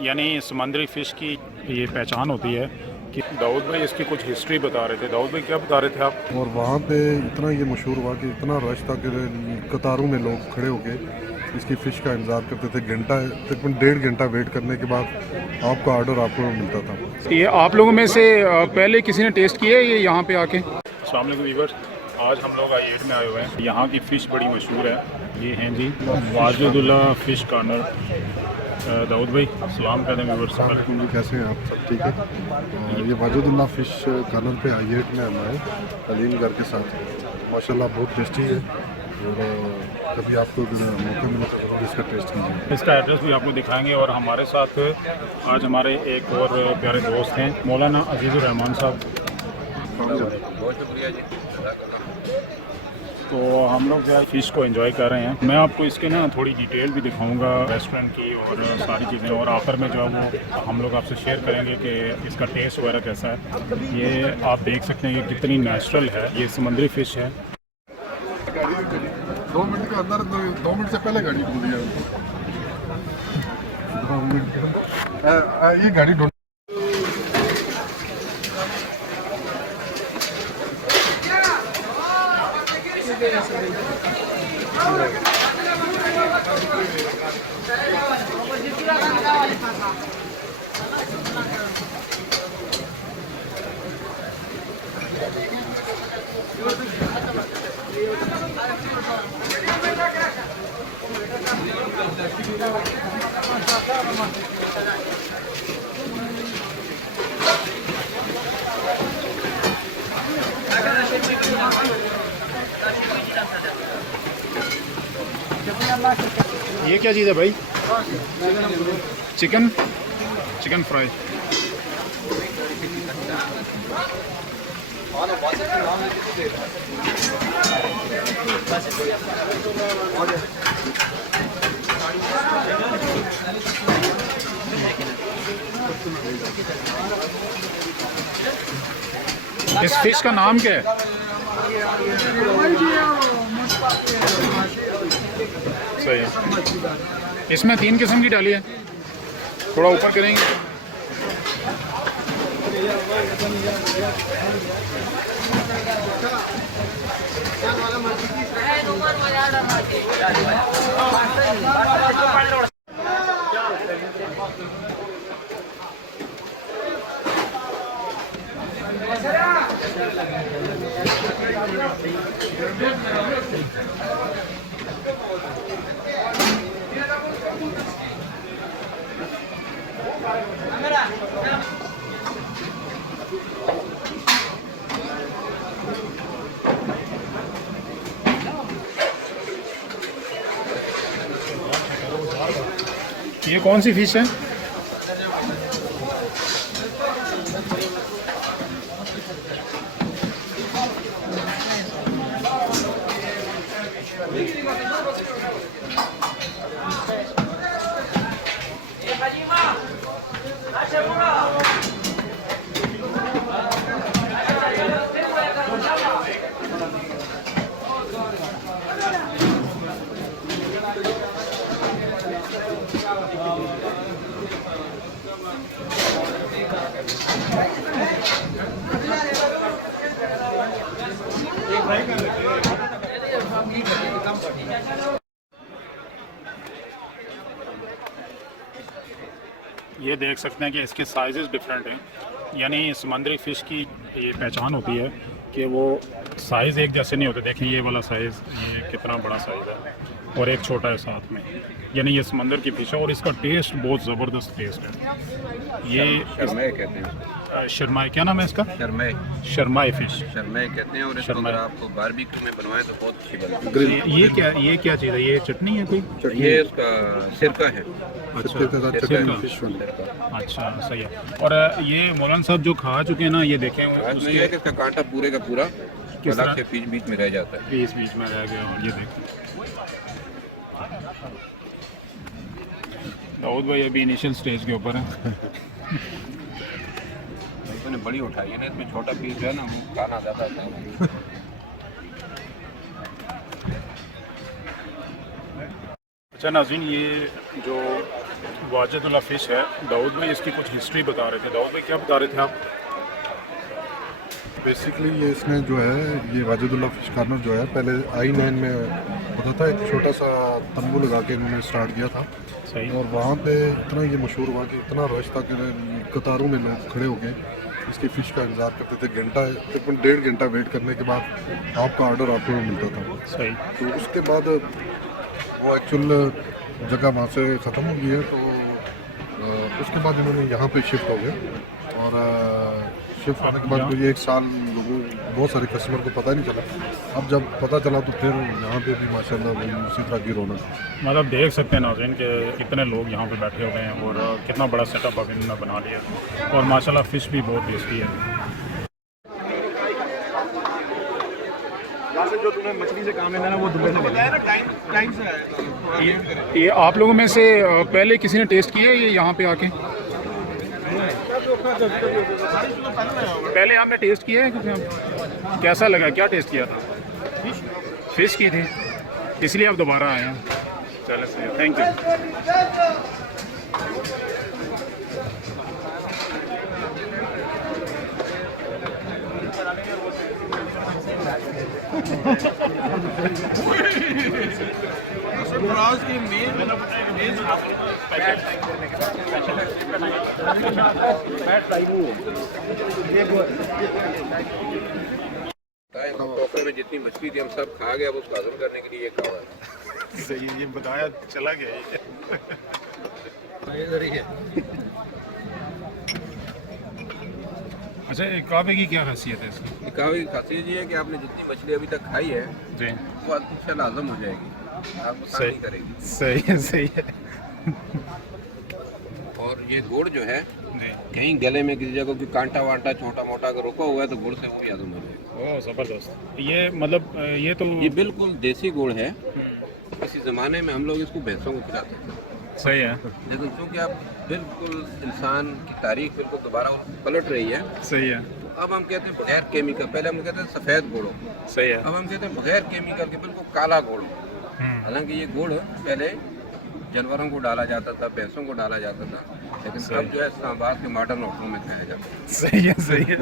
यानी समंदरी फ़िश की ये पहचान होती है कि दाऊद भाई इसकी कुछ हिस्ट्री बता रहे थे। दाऊद भाई क्या बता रहे थे आप? और वहाँ पे इतना ये मशहूर हुआ कि इतना रश था कि कतारों में लोग खड़े होके इसकी फ़िश का इंतज़ार करते थे। घंटा तकरीबन 1.5 घंटा वेट करने के बाद आपका ऑर्डर आपको मिलता था। ये आप लोगों में से पहले किसी ने टेस्ट किया है ये यहाँ पे आके? अस्सलाम वालेकुम व्यूअर्स, आज हम लोग आईएट में आए हुए हैं। यहाँ की फ़िश बड़ी मशहूर है। ये हैं जी वाजिदुल्ला फ़िश कॉर्नर। दाऊद भाई सलाम कर दें व्यूअर्स। जी कैसे हैं आप? सब ठीक है। ये वाजिदुल्ला फ़िश कॉर्नर पे आईएट में हम आए अलीम घर के साथ। माशाल्लाह बहुत टेस्टी है और कभी आपको मौका मिले तो ज़रूर इसका टेस्ट कीजिए। इसका एड्रेस भी आपको दिखाएंगे। और हमारे साथ आज हमारे एक और प्यारे दोस्त हैं मौलाना अजीज़ुर रहमान साहब। बहुत शुक्रिया जी। तो हम लोग जो है फ़िश को एंजॉय कर रहे हैं। मैं आपको इसके ना थोड़ी डिटेल भी दिखाऊंगा रेस्टोरेंट की और सारी चीज़ें, और आखिर में जो है वो हम लोग आपसे शेयर करेंगे कि इसका टेस्ट वगैरह कैसा है। ये आप देख सकते हैं कि कितनी नेचुरल है। ये समुद्री फ़िश है। 2 मिनट के अंदर 2 मिनट से पहले गाड़ी खुल दिया। 2 मिनट ये गाड़ी ढूंढ ये क्या चीज़ है भाई? Chicken fry. इस फिश का नाम क्या है? सही है। इसमें 3 किस्म की डाली है। थोड़ा ऊपर करेंगे। ये कौन सी फिश है? ये देख सकते हैं कि इसके साइजेस डिफरेंट हैं। यानी समंदरी फ़िश की ये पहचान होती है कि वो साइज़ एक जैसे नहीं होते। देखें ये वाला साइज़, ये कितना बड़ा साइज़ है और एक छोटा है साथ में। यानी ये समंदर की फ़िश है और इसका टेस्ट बहुत ज़बरदस्त टेस्ट है। ये शर्माई कहते हैं। शर्माई, क्या नाम है इसका? शर्माई फ़िश। शर्माई कहते हैं। और इसको अगर आपको बारबेक्यू में बनवाएं तो बहुत अच्छी बनती है। ये क्या चीज़ है? ये चटनी है कोई? ये उसका सिरका है। अच्छा सही है। और ये मौलाना साहब जो खा चुके हैं ना, ये देखें उसके इसका कांटा पूरे का पूरा अलग से बीच में रह जाता है। बीच में रह गया। और ये देखें दाऊद भाई अभी इनिशियल स्टेज के ऊपर है। मैंने बड़ी उठाई है ना, इसमें छोटा पीस जो है ना वो खाना ज़्यादा था। अच्छा नाज़रीन, ये जो वाजिदुल्लाह फ़िश है, दाऊद भाई इसकी कुछ हिस्ट्री बता रहे थे। दाऊद भाई क्या बता रहे थे आप? बेसिकली ये इसने जो है, ये वाजिदुल्लाह फिश कॉर्नर जो है, पहले I9 में होता था, एक छोटा सा तंबू लगा के इन्होंने स्टार्ट किया था। सही। और वहाँ पे इतना ये मशहूर हुआ कि इतना रश था कि कतारों में लोग खड़े हो गए इसकी फ़िश का इंतज़ार करते थे। घंटा तकरीबन 1.5 घंटा वेट करने के बाद आपका ऑर्डर आपको मिलता था। सही। तो उसके बाद वो एक्चुअल जगह वहाँ से ख़त्म हो गई है, तो उसके बाद इन्होंने यहाँ पे शिफ्ट हो गए। और शिफ्ट होने के बाद कोई 1 साल लोगों, बहुत सारे कस्टमर को पता नहीं चला। अब जब पता चला तो फिर यहाँ पे भी माशाल्लाह वही उसी तरह की रौनक है। मतलब देख सकते हैं नाज़रीन कि कितने लोग यहाँ पे बैठे हुए हैं और कितना बड़ा सेटअप अब इन्होंने बना लिया। और माशाल्लाह फ़िश भी बहुत टेस्टी है। जो तुम्हें मछली से काम है ना, वो दुबई से बताया ना, टाइम से आया। ये आप लोगों में से पहले किसी ने टेस्ट किया है ये यहाँ पे आके? पहले आपने टेस्ट किया है किसी ने? कैसा लगा, क्या टेस्ट किया था? फिश की थी, इसलिए आप दोबारा आए हैं। चलो सही, थैंक यू। टोकरे में जितनी मछली थी हम सब खा गए, अब उसको हजम करने के लिए ये खावा है। सही है, ये बताया चला गया ये। अच्छा, कावे की क्या हैसियत है इसकी? कावे की खासियत ये है कि आपने जितनी मछली अभी तक खाई है जी, वो इंशाल्लाह हजम हो जाएगी, आपको नुकसान नहीं करेगी। सही है, सही है। और ये गुड़ जो है जी, कहीं गले में किसी जगह कोई कांटा वांटा छोटा मोटा अगर रुका हुआ है तो गुड़ से वो भी हजम हो जाएगा। ओह ज़बरदस्त। ये मतलब ये तो ये बिल्कुल देसी गुड़ है। किसी ज़माने में हम लोग इसको भैंसों को खिलाते थे, सही है, लेकिन क्योंकि अब बिल्कुल इंसान की तारीख बिल्कुल दोबारा पलट रही है, सही है, तो अब हम कहते हैं बगैर केमिकल। पहले हम कहते हैं सफ़ेद गुड़, सही है। अब हम कहते हैं बगैर केमिकल के बिल्कुल काला गुड़। हालांकि ये गुड़ पहले जानवरों को डाला जाता था, भैंसों को डाला जाता था, लेकिन अब जो है इस्लामाबाद के मॉडर्न होटलों में खाया जाता है। सही है, सही है।